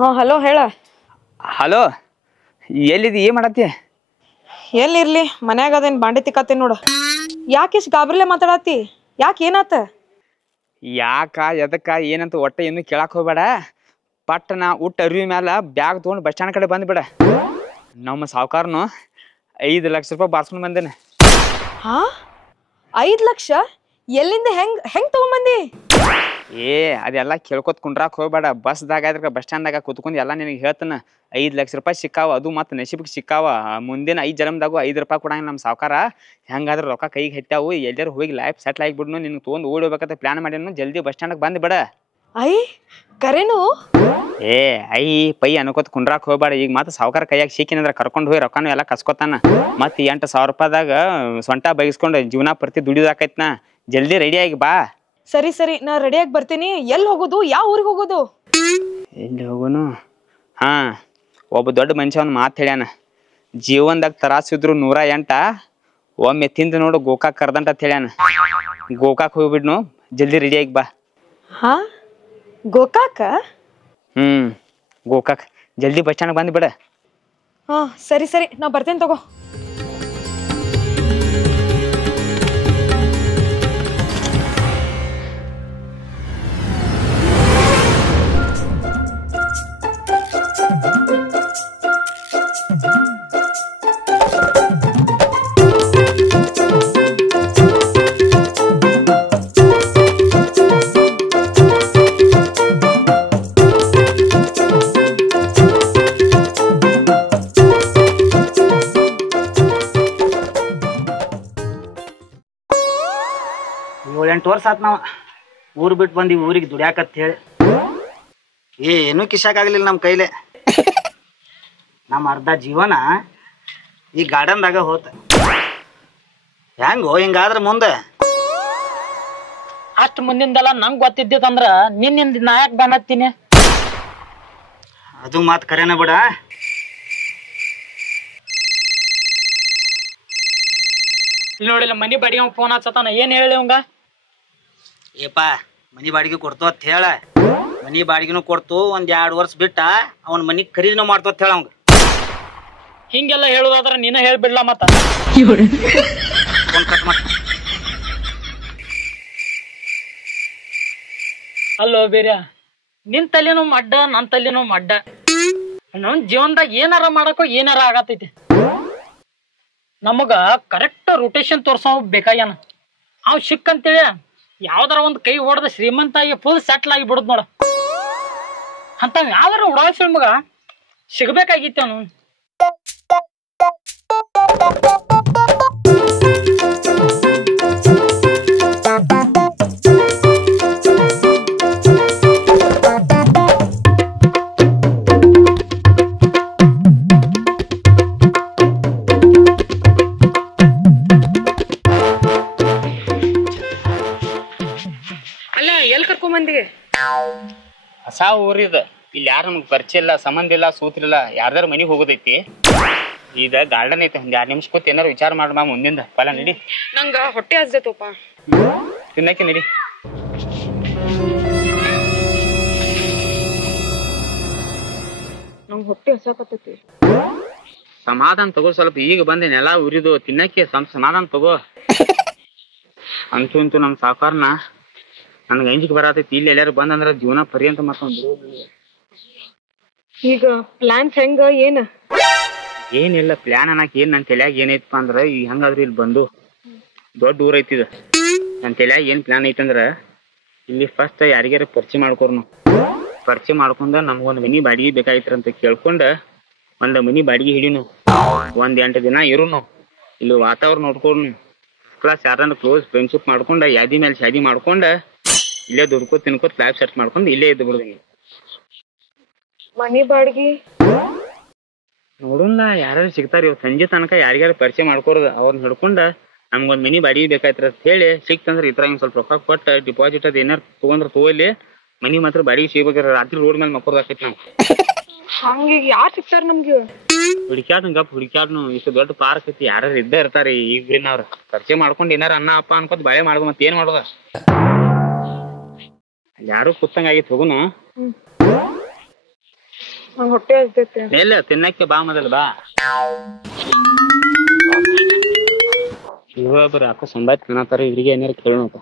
ಹಾ ಹಲೋ ಹೇಳ. ಹಲೋ, ಎಲ್ಲಿದಿ? ಏನ್ ಮಾಡತ್ತಿ? ಎಲ್ಲಿರ್ಲಿ, ಮನ್ಯಾಗ ಅದೇನ್ ಬಾಂಡೆ ತಿಕ್ಕತ್ತೀನಿ ನೋಡು. ಯಾಕೆ ಇಷ್ಟು ಗಾಬ್ರಿಲೆ ಮಾತಾಡತ್ತಿ? ಯಾಕೆ ಏನಾತ? ಯಾಕ ಎದಕ್ಕ ಏನಂತ ಒಟ್ಟ ಏನು ಕೇಳಕ್ ಹೋಗ್ಬೇಡ. ಪಟ್ಟನ ಊಟ ಅರಿವಿ ಮ್ಯಾಲ ಬ್ಯಾಗ್ ತೊಗೊಂಡು ಬಸ್ ಸ್ಟ್ಯಾಂಡ್ ಕಡೆ ಬಂದ್ಬಿಡ. ನಮ್ಮ ಸಾವುಕಾರನು 5 ಲಕ್ಷ ರೂಪಾಯಿ ಬಾರ್ಸ್ಕೊಂಡ್ ಬಂದೇನೆ. ಹಾ 5 ಲಕ್ಷ? ಎಲ್ಲಿಂದ ಹೆಂಗ್ ತಗೊಂಬಂದಿ? ಅದೆಲ್ಲ ಕೇಳ್ಕೊತ ಕುಂಡ್ರಾಕ್ ಹೋಗ್ಬೇಡ. ಬಸ್ದಾಗ ಬಸ್ ಸ್ಟ್ಯಾಂಡ್ದಾಗ ಕುತ್ಕೊಂಡು ಎಲ್ಲ ನಿನಗೆ ಹೇಳ್ತಾನ. 5 ಲಕ್ಷ ರೂಪಾಯಿ ಸಿಕ್ಕಾವ, ಅದು ಮತ್ತು ನಶೀಬ್ಗೆ ಸಿಕ್ಕಾವ. ಮುಂದಿನ 5 ಜನ್ಮದಾಗೂ 5 ರೂಪಾಯಿ ಕೊಡಂಗ ನಮ್ಮ ಸಾವುಕಾರ. ಹೆಂಗಾದ್ರೆ ರೊಕ್ಕ ಕೈಗೆ ಹೆಚ್ಚಾವು. ಎಲ್ಲರೂ ಹೋಗಿ ಲೈಫ್ ಸೆಟ್ಲ್ ಆಗಿಬಿಡ್ನು. ನಿನ್ಗೆ ತೊಗೊಂಡು ಓಡಿ ಹೋಗ್ಬೇಕಂತ ಪ್ಲಾನ್ ಮಾಡ್ಯಾನು. ಜಲ್ದಿ ಬಸ್ ಸ್ಟ್ಯಾಂಡ್ಗೆ ಬಂದುಬಿಡ. ಕರೇನು? ಪೈ ಅನ್ಕೋತ ಕುಂಡ್ರಾಕ್ ಹೋಗ್ಬೇಡ. ಈಗ ಮತ್ತೆ ಸಾವುಕಾರ ಕೈಯಾಗ ಸಿಕ್ಕಿನಂದ್ರೆ ಕರ್ಕೊಂಡು ಹೋಗಿ ರೊಕ್ಕನೂ ಎಲ್ಲ ಕಸ್ಕೊತಾನ. ಮತ್ತು 8,000 ರೂಪಾಯಿದಾಗ ಸೊಂಟ ಬೈಸ್ಕೊಂಡು ಜೀವನ ಪ್ರತಿ ದುಡಿದಾಕೈತ್ನ. ಜಲ್ದಿ ರೆಡಿಯಾಗಿ ಬಾ. ಸರಿ ಸರಿ, ನಾ ರೆಡಿಯಾಗಿ ಬರ್ತೀನಿ. ಎಲ್ಲಿ ಹೋಗೋದು? ಯಾವ ಊರಿಗೆ ಹೋಗೋದು? ಎಲ್ಲಿ ಹೋಗೋನು? ಒಬ್ಬ ದೊಡ್ಡ ಮನುಷ್ಯ ಒಂದು ಮಾತು ಹೇಳ್ಯಾನ. ಜೀವನದಾಗ ತರಾಸಿದ್ರು 108, ಒಮ್ಮೆ ತಿಂದು ನೋಡು ಗೋಕಾಕ್ ಕರ್ದಂಟ ಅಂತ ಹೇಳ್ಯಾನ. ಗೋಕಾಕ್ ಹೋಗ್ಬಿಡ್ನು. ಜಲ್ದಿ ರೆಡಿಯಾಗಿ ಬಾ. ಗೋಕಾಕ? ಗೋಕಾಕ್. ಜಲ್ದಿ ಬಸ್ ಸ್ಟ್ಯಾಂಡ್ ಬಂದ್ಬಿಡ. ಸರಿ ಸರಿ, ನಾ ಬರ್ತೇನೆ ತಗೋ. ವರ್ಷ ಆತ್ ನಾವ್ ಊರ್ ಬಿಟ್ಟು ಬಂದಿ ಊರಿಗೆ ದುಡ್ಯಾಕತ್ ಹೇಳಿ ಏನೂ ಕಿಶಾಕಾಗ್ಲಿಲ್ಲ ನಮ್ಮ ಕೈಲೆ. ನಮ್ಮ ಅರ್ಧ ಜೀವನ ಈ ಗಾರ್ಡನ್ದಾಗ ಹೋತ. ಹೆಂಗೋ ಹಿಂಗಾದ್ರ ಮುಂದೆ? ಅಷ್ಟ್ ಮುಂದಿಂದೆಲ್ಲ ನಂಗ್ ಗೊತ್ತಿದ್ದಿತ್ತಂದ್ರ ನಿನ್ನಿಂದ ನಾಯಕ್ ಬಾನತ್ತೀನಿ. ಅದು ಮಾತ್ ಕರೆನ ಬಿಡ. ಇಲ್ಲಿ ನೋಡಿಲ್ಲ, ಮನಿ ಬಾಡಿಗೆ ಫೋನ್ ಹಚ್ಚತಾನ. ಏನ್ ಹೇಳಿ ಅವಂಗ? ಏಪಾ ಮನಿ ಬಾಡಿಗೆ ಕೊಡ್ತು ಅಂತ ಹೇಳ. ಮನಿ ಬಾಡಿಗೆನೂ ಕೊಡ್ತು. 1-2 ವರ್ಷ ಬಿಟ್ಟ ಅವನ್ ಮನಿ ಖರೀದಿನೂ ಮಾಡ್ತು ಅಂತ ಹೇಳ. ಅವಂಗ ಹಿಂಗೆಲ್ಲ ಹೇಳುದಾದ್ರ ನೀನ ಹೇಳ್ಬಿಡ್ಲ ಮತ್ತ. ಅಲ್ಲೋ ಬೇರೆ, ನಿನ್ ತಲೆನೂ ಮಡ್ಡ, ನನ್ ತಲೆನೂ ಮಡ್ಡ. ನಮ್ ಜೀವನದಾಗ ಏನಾರ ಮಾಡಕೋ ಏನಾರ ಆಗತೈತಿ. ನಮಗ ಕರೆಕ್ಟ್ ರೊಟೇಷನ್ ತೋರ್ಸೋ ಬೇಕಾಗ್ಯಾನ. ಅವ್ ಸಿಕ್ಕಂತೇಳಿ ಯಾವ್ದಾರ ಒಂದ್ ಕೈ ಹೊಡೆದ ಶ್ರೀಮಂತ ಆಗಿ ಫುಲ್ ಸೆಟ್ಲ್ ಆಗಿ ಬಿಡುದ್ ನೋಡ. ಅಂತ ಯಾವ್ದಾರ ಉಡಾಯಿಸಿ ಮಗ ಸಿಗ್ಬೇಕಾಗಿತ್ತು ಅವನು. ಹೊಸ ಊರಿದ. ಇಲ್ಲಿ ಯಾರು ನಮ್ಗೆ ಪರಿಚಯ ಇಲ್ಲ, ಸಂಬಂಧ ಇಲ್ಲ, ಸೂತ್ರಿಲ್ಲ. ಯಾರ್ದಾರ ಮನಿಗೆ ಹೋಗೋದೈತಿ. ಈಗ ಗಾರ್ಡನ್ ಐತೆ. 2 ನಿಮಿಷ ಕೂತ್ ಏನಾರು ವಿಚಾರ ಮಾಡ್ಬಾ ಮುಂದಿಂದ. ಫಲ ನಡಿ. ನಂಗ ಹೊಟ್ಟೆ ಹಸ್ದೈತಪ್ಪ. ತಿನ್ನಕ್ಕೆ ನಡಿ. ನಂಗ್ ಹೊಟ್ಟೆ ಹಸಾಕತ್ತೈತಿ. ಸಮಾಧಾನ ತಗೋ. ಸ್ವಲ್ಪ ಈಗ ಬಂದೇನೆ ಎಲ್ಲ ಉರಿದು ತಿನ್ನಕ್ಕೆ ಸಮಾಧಾನ ತಗೋ. ಅಂತೂ ನಮ್ ಸಾವುಕಾರನ ನನ್ಗೆ ಅಂಜಿಕೆ ಬರತೈತಿ. ಇಲ್ಲಿ ಎಲ್ಲಾರು ಬಂದಂದ್ರ ಜೀವನ ಪರ್ಯಂತ ಮತ್ತೊಂದು. ಈಗ ಪ್ಲಾನ್ಸ್ ಹೆಂಗ? ಏನಿಲ್ಲ ಪ್ಲಾನ್ ಅನ್ನಕ್ ಏನ್ ನನ್ ತಲ್ಯಾಗ ಏನೈತಪ್ಪ ಅಂದ್ರ, ಈಗ ಹಂಗಾದ್ರೂ ಇಲ್ಲಿ ಬಂದು ದೊಡ್ಡ ಊರ್ ಐತಿದ. ನನ್ ತಲ್ಯಾಗ ಏನ್ ಪ್ಲಾನ್ ಐತಂದ್ರ, ಇಲ್ಲಿ ಫಸ್ಟ್ ಯಾರಿಗಾರ ಪರಿಚಯ ಮಾಡ್ಕೊರ್ನು. ಪರಿಚಯ ಮಾಡ್ಕೊಂಡ ನಮ್ಗೊಂದ್ ಮನಿ ಬಾಡಿಗೆ ಬೇಕಾಗಿತ್ರ ಅಂತ ಕೇಳ್ಕೊಂಡ ಒಂದ್ ಮನಿ ಬಾಡಿಗೆ ಹಿಡಿನು. 1-8 ದಿನ ಇರುನು. ಇಲ್ಲಿ ವಾತಾವರಣ ನೋಡ್ಕೊರ್ನು. ಕ್ಲಾಸ್ ಯಾರನ್ನ ಕ್ಲೋಸ್ ಫ್ರೆಂಡ್ಶಿಪ್ ಮಾಡ್ಕೊಂಡ ಯಾದಿ ಮೇಲೆ ಶಾದಿ ಮಾಡ್ಕೊಂಡ ಇಲ್ಲೇ ದುಡ್ಕೋತ್ ತಿನ್ಕೋತ್ ಲೈಫ್ ಸೆಟ್ ಮಾಡ್ಕೊಂಡು ಇಲ್ಲೇ ಇದ್ದು ಬಿಡುದಂಗೆ. ಮನಿ ಬಾಡಿಗೆ ನೋಡೋಣ ಯಾರು ಸಿಗ್ತಾರ. ಇವ್ ಸಂಜೆ ತನಕ ಯಾರಿಗಾರ ಪರಿಚಯ ಮಾಡ್ಕೊರೋದು. ಅವ್ರನ್ನ ಹಿಡ್ಕೊಂಡ ನಮ್ಗೊಂದ್ ಮನಿ ಬಾಡಿಗೆ ಬೇಕಾಯ್ತರ ಅಂತ ಹೇಳಿ ಸಿಕ್ತಂದ್ರ ಈ ತರ ಹಿಂಗ್ ಸ್ವಲ್ಪ ರೊಕ್ಕ ಕೊಟ್ಟ ಡಿಪಾಸಿಟ್ ಅದ್ ಏನಾರು ತಗೊಂಡ್ರ ತಗೋಲಿ. ಮನಿ ಮಾತ್ರ ಬಾಡಿಗೆ ಸಿಗ್ಬೇಕಾರ. ರಾತ್ರಿ ರೋಡ್ ಮೇಲೆ ಮಕ್ಕೋದಾಕೈತಿ. ನಾವು ಹಂಗೀಗ ಯಾರು ಸಿಗ್ತಾರ ನಮ್ಗೆ? ಹುಡುಕ್ಯಾಡ್ನು ಇಷ್ಟು ದೊಡ್ಡ ಪಾರ್ಕ್ ಐತಿ. ಯಾರು ಇದ್ದ ಇರ್ತಾರ. ಈಗಿನ ಅವ್ರ ಪರಿಚಯ ಮಾಡ್ಕೊಂಡು ಏನಾರ ಅನ್ನ ಅಪ್ಪ ಅನ್ಕೋತ ಬಾಳೆ ಮಾಡ್ದು. ಮತ್ ಏನ್ ಮಾಡೋದ? ಯಾರು ಕೂತಂಗ ಆಗಿತ್ತು. ಹೋಗುನು. ನಂಗೆ ಹೊಟ್ಟೆ ಹಸ್ತೈತಿ. ಎಲ್ಲ ತಿನ್ನಕ್ಕೆ ಬಾ ಮೊದಲು ಬಾ. ಇವ್ರೊಬ್ರು ಯಾಕೋ ಸಂಬಾಯ್ತು ತಿನ್ನತ್ತಾರ, ಇವ್ರಿಗೆ ಏನಾರು ಕೇಳೋಣಪ್ಪ.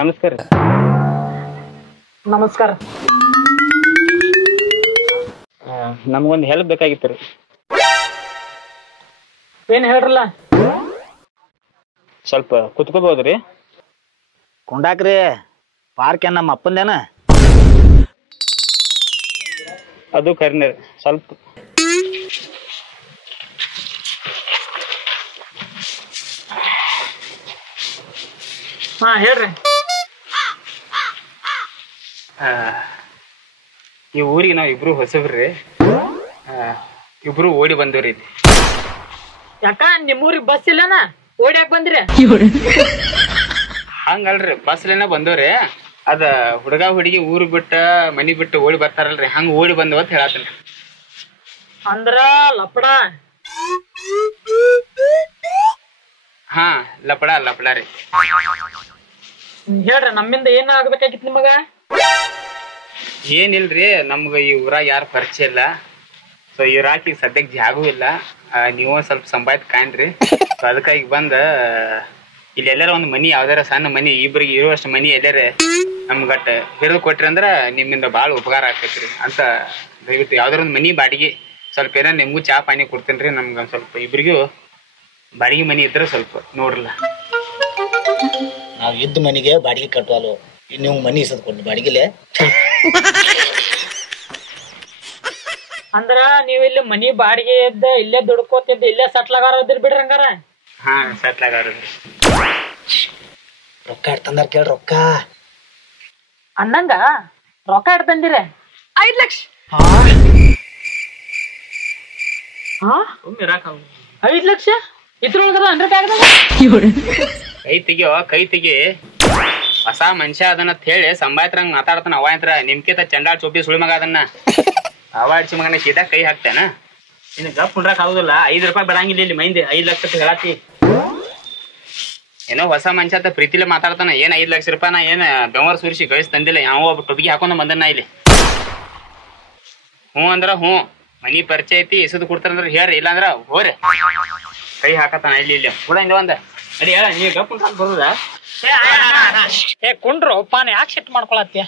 ನಮಸ್ಕಾರ. ನಮಸ್ಕಾರ. ನಮ್ಗೊಂದು ಹೆಲ್ಪ್ ಬೇಕಾಗಿತ್ತು ರೀ. ಏನ್ ಹೇಳ್ರಲ್ಲ. ಸ್ವಲ್ಪ ಕುತ್ಕೋಬಹುದ್ರಿ? ಕುಂಡಾಕ್ರಿ ಪಾರ್ಕ್ ಏನ್ ನಮ್ಮ ಅಪ್ಪಂದೇನ? ಅದು ಕರಿನೇ ಸ್ವಲ್ಪ. ಹಾ ಹೇಳ್ರಿ. ಈ ಊರಿಗೆ ನಾವ್ ಇಬ್ರು ಹೊಸಬ್ರಿ. ಇಬ್ರು ಓಡಿ ಬಂದವ್ರಿ. ಯಾಕ ನಿಮ್ಮೂರಿಗೆ ಬಸ್ ಇಲ್ಲನ? ಓಡ್ಯಾಕ್ ಬಂದ್ರಿ? ಹಂಗಲ್ರಿ, ಬಸ್ಲೇನ ಬಂದವ್ರಿ. ಅದ ಹುಡುಗ ಹುಡುಗಿ ಊರು ಬಿಟ್ಟ ಮನಿ ಬಿಟ್ಟು ಓಡಿ ಬರ್ತಾರಲ್ರಿ, ಹಂಗ ಓಡಿ ಬಂದವ ಅಂತ ಹೇಳತ್ತೇನ್ರಿ. ಅಂದ್ರ ಲಪಡ. ಹಾ ಲಪಡ ಲಪಡ ರೀ. ಹೇಳ್ರಿ, ನಮ್ಮಿಂದ ಏನ್ ಆಗ್ಬೇಕಾಗಿತ್ತು ನಿಮಗ? ಏನಿಲ್ರಿ, ನಮ್ಗ ಈ ಊರಾಗ ಯಾರು ಪರಿಚಯ ಇಲ್ಲ. ಸೊ ಇವ್ರಾಕಿ ಸದ್ಯಕ್ಕೆ ಜಾಗೂ ಇಲ್ಲ. ನೀವು ಸ್ವಲ್ಪ ಸಂಪಾಯ್ತು ಕಾಣ್ರಿ. ಸೊ ಅದಕ್ಕಾಗಿ ಬಂದ ಇಲ್ಲಿ ಎಲ್ಲಾರ ಒಂದು ಮನಿ, ಯಾವ್ದಾರ ಸಣ್ಣ ಮನಿ, ಇಬ್ರಿಗೆ ಇರುವಷ್ಟು ಮನಿ ಎಲ್ಲಾರ ನಮ್ಗಟ್ಟ ಹಿಡಿದು ಕೊಟ್ರಿ ಅಂದ್ರ ನಿಮ್ಮಿಂದ ಭಾಳ ಉಪಕಾರ ಆಗ್ತೈತ್ರಿ ಅಂತ. ದಯವಿಟ್ಟು ಯಾವ್ದಾರ ಒಂದು ಮನಿ ಬಾಡಿಗೆ ಸ್ವಲ್ಪ ಏನಾರ ನಿಮ್ಗೂ ಚಾ ಪಾನಿ ಕೊಡ್ತೇನ್ರಿ. ನಮ್ಗೆ ಸ್ವಲ್ಪ ಇಬ್ರಿಗೂ ಬಾಡಿಗೆ ಮನಿ ಇದ್ರೆ ಸ್ವಲ್ಪ ನೋಡ್ರಲ್ಲ. ನಾವ್ ಇದ್ದ ಮನಿಗೆ ಬಾಡಿಗೆ ಕಟ್ಟುವಲು, ನೀವು ಮನಿ ಇಸದ್ ಕೊಡ್ಲಿ ಬಾಡಿಗೆಲೆ. ಅಂದ್ರ ನೀವ್ ಇಲ್ಲಿ ಮನಿ ಬಾಡಿಗೆ ಇದ್ದ ಇಲ್ಲೇ ದುಡ್ಕೋತಿದ್ದ ಇಲ್ಲೇ ಸೆಟ್ಲ್ ಆಗಾರದಿರ್ ಬಿಡ್ರಿ ಹಂಗಾರ. ಹಾ ಸೆಟ್ಲ್ ಆಗಾರ್ರಿ. ರೊಕ್ಕ ಇಡ್ತಂದಾರ ಕೇಳ್ರಿ. ರೊಕ್ಕ ಅನ್ನಂಗ ರೊಕ್ಕ ಇಡ್ ತಂದಿರ? 5 ಲಕ್ಷ. ಹಾ 5 ಲಕ್ಷ ಇದ್ರೊಳಗದ ಅನ್ರಿ ಬ್ಯಾಗ್ದಾಗ? ಕೈ ತೆಗಿಯೋ ಕೈ ತೆಗಿ. ಹೊಸ ಮನುಷ್ಯ ಅದನ್ನ ಹೇಳಿ ಸಂಬಾಯ್ತ್ರಂಗ್ ಮಾತಾಡ್ತಾನ. ಅವ ಅಂತ್ರ ನಿಮ್ಕಿಂತ ಚಂಡಾಳ ಚೋಪಿ ಸುಳಿ ಮಗ ಅದನ್ನ ಅವ ಅಡ್ಸಿ ಮಗನ ಸೀದಾ ಕೈ ಹಾಕ್ತಾನ. ಇನ್ನು ಗಪ್ ಕುಂಡ್ರಾಕ್ ಆಗುದಿಲ್ಲ. 5 ರೂಪಾಯಿ ಬಿಡಂಗಿಲ್ಲ ಇಲ್ಲಿ ಮೈಂದಿ. 5 ಲಕ್ಷ ಹೇಳತ್ತಿ. ಏನೋ ಹೊಸ ಮನುಷ್ಯ ಅಂತ ಪ್ರೀತಿಲೆ ಮಾತಾಡ್ತಾನ. ಏನ್ 5 ಲಕ್ಷ ರೂಪಾಯಿ ನಾ ಏನ್ ಬೆಂವರ್ ಸುರಿಸಿ ಗಳಿಸಿ ತಂದಿಲ್ಲ. ಯಾವ ಒಬ್ಬ ಟೊಪಿಗೆ ಹಾಕೊಂಡ್ ಬಂದನ್ನ ಇಲ್ಲಿ. ಹ್ಞೂ ಅಂದ್ರ ಹ್ಞೂ, ಮನಿ ಪರಿಚಯ ಐತಿ, ಎಸದು ಕೊಡ್ತಾರಂದ್ರ ಹೇಳ್ರಿ, ಇಲ್ಲಾಂದ್ರ ಹೋರಿ. ಕೈ ಹಾಕತ್ತಾನ ಇಲ್ಲಿ ಇಲ್ಲಿ ಕೂಡ ಇಂದ ಒಂದ ಅಡಿ ಹೇಳ. ನೀ ಗಪ್ ಕುಂಡ್ರಾಕ್ ಬರುದ? ಏ ಕುಂಡ್ರು ಪಾನ ಯಾಕೆ ಸಿಟ್ ಮಾಡ್ಕೊಳತ್ತಿ?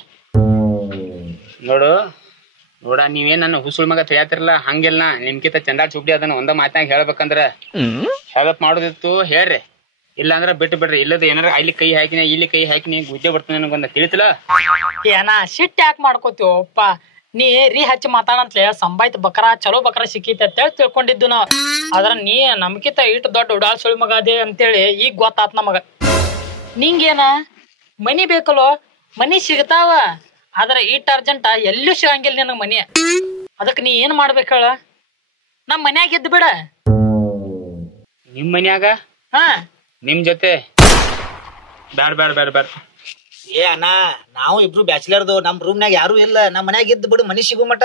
ನೋಡ ನೀವೇನ್ ನನ್ನ ಹುಸುಳ್ ಮಗ ತಿಳಿಯತಿರಲ್ಲ, ಹಂಗೆಲ್ಲ ನಿಮ್ಕಿಂತ ಚಂಡಾಳ ಚುಬ್ಡಿ ಅದನ್ನ ಒಂದ ಮಾತ್ನಾಗ ಹೇಳ್ಬೇಕಂದ್ರ ಹೆಲ್ಪ್ ಮಾಡೋದಿತ್ತು ಹೇಳ್ರಿ. ಇಲ್ಲಾಂದ್ರ ಬಿಟ್ಟು ಬಿಡ್ರಿ. ಇಲ್ಲದ ಏನಾರ ಅಲ್ಲಿ ಕೈ ಹಾಕಿನ ಇಲ್ಲಿ ಕೈ ಹಾಕಿನಿ ಗುದ್ದೆ ಬರ್ತಾನೆ ನನಗೊಂದ ತಿಳಿತಿಲ್ಲ. ಏನ ಸಿಟ್ ಯಾಕೆ ಮಾಡ್ಕೋತೀವಪ್ಪ? ನೀ ರೀ ಹಚ್ಚಿ ಮಾತಾಡಂತ್ಲೆ ಸಂಬಾಯ್ತ ಬಕರ ಚಲೋ ಬಕರ ಸಿಕ್ಕೈತಿ ಅಂತೇಳಿ ತಿಳ್ಕೊಂಡಿದ್ದು ನಾವ್. ಆದ್ರ ನೀ ನಮ್ಕಿಂತ ಇಟ್ಟು ದೊಡ್ಡ ಉಡಾಳ್ ಸುಳಿ ಮಗ ಅದೇ ಅಂತೇಳಿ ಈಗ ಗೊತ್ತಾತ್ ನಮಗ. ನಿಂಗೇನ ಮನಿ ಬೇಕಲ್ಲೋ? ಮನಿ ಸಿಗ್ತಾವ, ಆದ್ರ ಇಟ್ ಅರ್ಜೆಂಟ ಎಲ್ಲೂ ಸಿಗಂಗಿಲ್ಲ ನಿನಗ್ ಮನಿ. ಅದಕ್ ನೀ ಏನ್ ಮಾಡ್ಬೇಕ ಹೇಳ? ನಮ್ ಮನ್ಯಾಗ ಇದ್ದು ಬಿಡ. ನಿಮ್ ಮನ್ಯಾಗ ಹಾ ನಿಮ್ ಜೊತೆ ಬ್ಯಾಡ ಬ್ಯಾಡ ಬ್ಯಾಡ ಬ್ಯಾಡ. ಏ ಅಣ್ಣ, ನಾವು ಇಬ್ರು ಬ್ಯಾಚುಲರ್ದು. ನಮ್ ರೂಮ್ನಾಗ ಯಾರು ಇಲ್ಲ. ನಮ್ ಮನ್ಯಾಗ ಇದ್ದು ಬಿಡು ಮನಿ ಸಿಗು ಮಟ.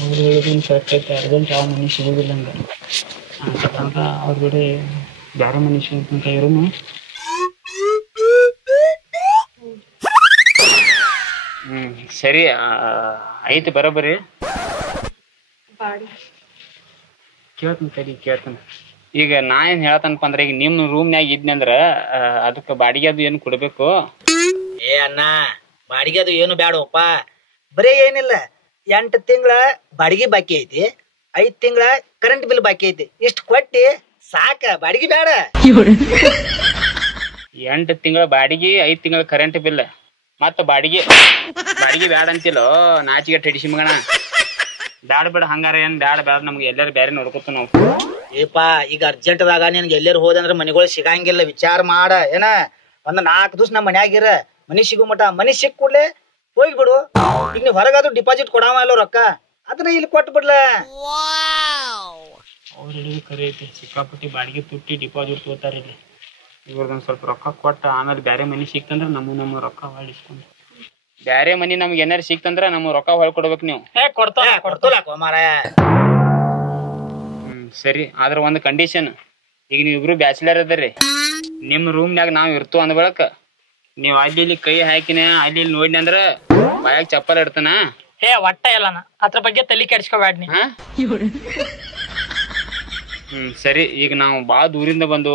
ಅವ್ರು ಹೇಳೋದನ್ನ ಕರೆಕ್ಟ್ ಐತೆ. ಅರ್ಜೆಂಟ್ ಯಾವ ಮನಿ ಸಿಗೋದಿಲ್ಲ ಹಂಗ ಅಂತ ಅವ್ರ ಜೋಡಿ ಬ್ಯಾರೆ ಮನಿ ಸಿಗೋದಂತ ಇರೋನು. ಸರಿ ಐತಿ ಬರೋಬ್ಬರಿ. ಕೇಳ್ತಾನ ಸರಿ ಕೇಳ್ತಾನ. ಈಗ ನಾ ಏನ್ ಹೇಳತನಪ್ಪ ಅಂದ್ರ, ಈಗ ನಿಮ್ ರೂಮ್ನ್ಯಾಗ ಇದ್ನಿ ಅಂದ್ರ ಅದಕ್ಕ ಬಾಡಿಗೆ ಅದು ಏನ್ ಕೊಡ್ಬೇಕು? ಏ ಅಣ್ಣ, ಬಾಡಿಗೆ ಅದು ಏನು ಬ್ಯಾಡಪ್ಪ. ಬರೇ ಏನಿಲ್ಲ, 8 ತಿಂಗಳ ಬಾಡಿಗೆ ಬಾಕಿ ಐತಿ, 5 ತಿಂಗಳ ಕರೆಂಟ್ ಬಿಲ್ ಬಾಕಿ ಐತಿ. ಇಷ್ಟ ಕೊಟ್ಟಿ ಸಾಕ, ಬಾಡಿಗೆ ಬ್ಯಾಡ. 8 ತಿಂಗಳ ಬಾಡಿಗೆ, 5 ತಿಂಗಳ ಕರೆಂಟ್ ಬಿಲ್, ಮತ್ತ ಬಾಡಿಗೆ ಬ್ಯಾಡ ಅಂತಿಲ್ಲೋ ನಾಚಿಗೆ ಹಿಡಿಸಿ ಮಗಣ. ಬ್ಯಾಡ ಬೇಡ ಹಂಗಾರ ಏನ್ ಬ್ಯಾಡ ಬ್ಯಾಡ, ನಮ್ಗೆ ಎಲ್ಲಾರು ಬ್ಯಾರೆ ನೋಡ್ಕೊತ ನಾವು. ಏಪಾ ಈಗ ಅರ್ಜೆಂಟ್ದಾಗ ನಿನ್ಗೆ ಎಲ್ಲರೂ ಹೋದಂದ್ರ ಮನಿಗಳು ಸಿಗಂಗಿಲ್ಲ. ವಿಚಾರ ಮಾಡ. ಏನ ಒಂದ್ 4 ದಿವ್ಸ ನಮ್ಮ ಮನ್ಯಾಗಿರ, ಮನಿ ಸಿಗು ಮಟ. ಮನಿ ಸಿಕ್ ಕೂಡ್ಲೆ ಹೋಗ್ಬಿಡು. ಈಗ ನೀವ್ ಹೊರಗಾದ್ರು ಡಿಪಾಸಿಟ್ ಕೊಡಾವ ಇಲ್ಲ ರೊಕ್ಕ, ಅದನ್ನ ಇಲ್ಲಿ ಕೊಟ್ಟು ಬಿಡ್ಲ. ಅವ್ರು ಹೇಳಿದ್ರು ಕರೆ ಐತಿ. ಸಿಕ್ಕಾಪಟ್ಟಿ ಬಾಡಿಗೆ ತುಟ್ಟಿ ಡಿಪಾಸಿಟ್ ತಗೋತಾರ ಇಲ್ಲಿ. ಇವ್ರದೊಂದ್ ಸ್ವಲ್ಪ ರೊಕ್ಕ ಕೊಟ್ಟ ಆಮೇಲೆ ಬ್ಯಾರೆ ಮನಿ ಸಿಕ್ತಂದ್ರ ನಮ್ಮ ರೊಕ್ಕ ಹೊಳಿಸ್ಕೊಂಡು, ಬ್ಯಾರೆ ಮನಿ ನಮ್ಗೆ ಏನಾರು ಸಿಕ್ತಂದ್ರ ನಮ್ಮ ರೊಕ್ಕ ಹೊಳ್ ಕೊಡ್ಬೇಕು ನೀವು. ಕೊಡ್ತಾರ ಕೊಡ್ತೋಲಾಕೋ ಮಾರಾಯ. ಸರಿ, ಆದ್ರ ಒಂದು ಕಂಡೀಷನ್. ಈಗ ನೀವಿಬ್ರು ಬ್ಯಾಚುಲರ್ ಅದರಿ, ನಿಮ್ಮ ರೂಮ್ನಾಗ ನಾವ್ ಇರ್ತು ಅಂದ ಬಳಕ ನೀವ್ ಅಲ್ಲಿ ಇಲ್ಲಿ ಕೈ ಹಾಕಿನ ಅಲ್ಲಿ ಇಲ್ಲಿ ನೋಡಿನ ಅಂದ್ರ ಬಾಯಾಗ ಚಪ್ಪಲ್ ಇಡ್ತಾನ. ಏ ಒಟ್ಟ ಎಲ್ಲನ ಅದ್ರ ಬಗ್ಗೆ ತಲೆ ಕೆಡ್ಸ್ಕೊಬ್ಯಾಡ್ನಿ. ಸರಿ, ಈಗ ನಾವು ಬಾಳ ದೂರಿಂದ ಬಂದು